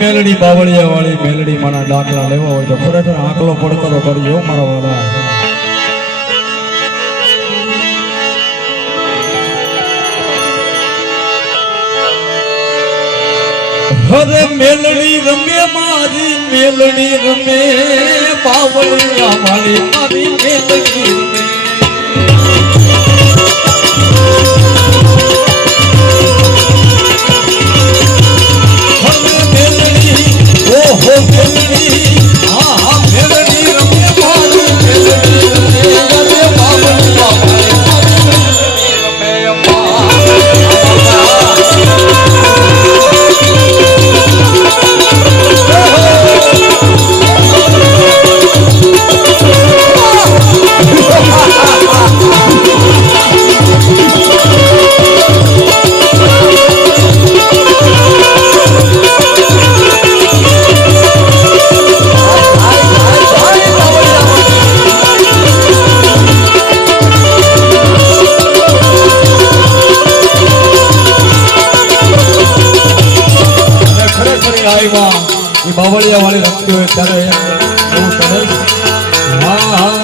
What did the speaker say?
મેલડી બાવળિયા વાળી મેલડી માના દાખલા લેવા હોય તો ખરેખર આંકલો પડકરો કરજો, મારા વાળા હરે મેલડી રમે, મારી મેલડી રમે બાવળિયા વાળી મારી મેલડી રમે. આઈમાં હું બાવળિયા વાળી રમતી હોય ત્યારે એવું કરે હા હા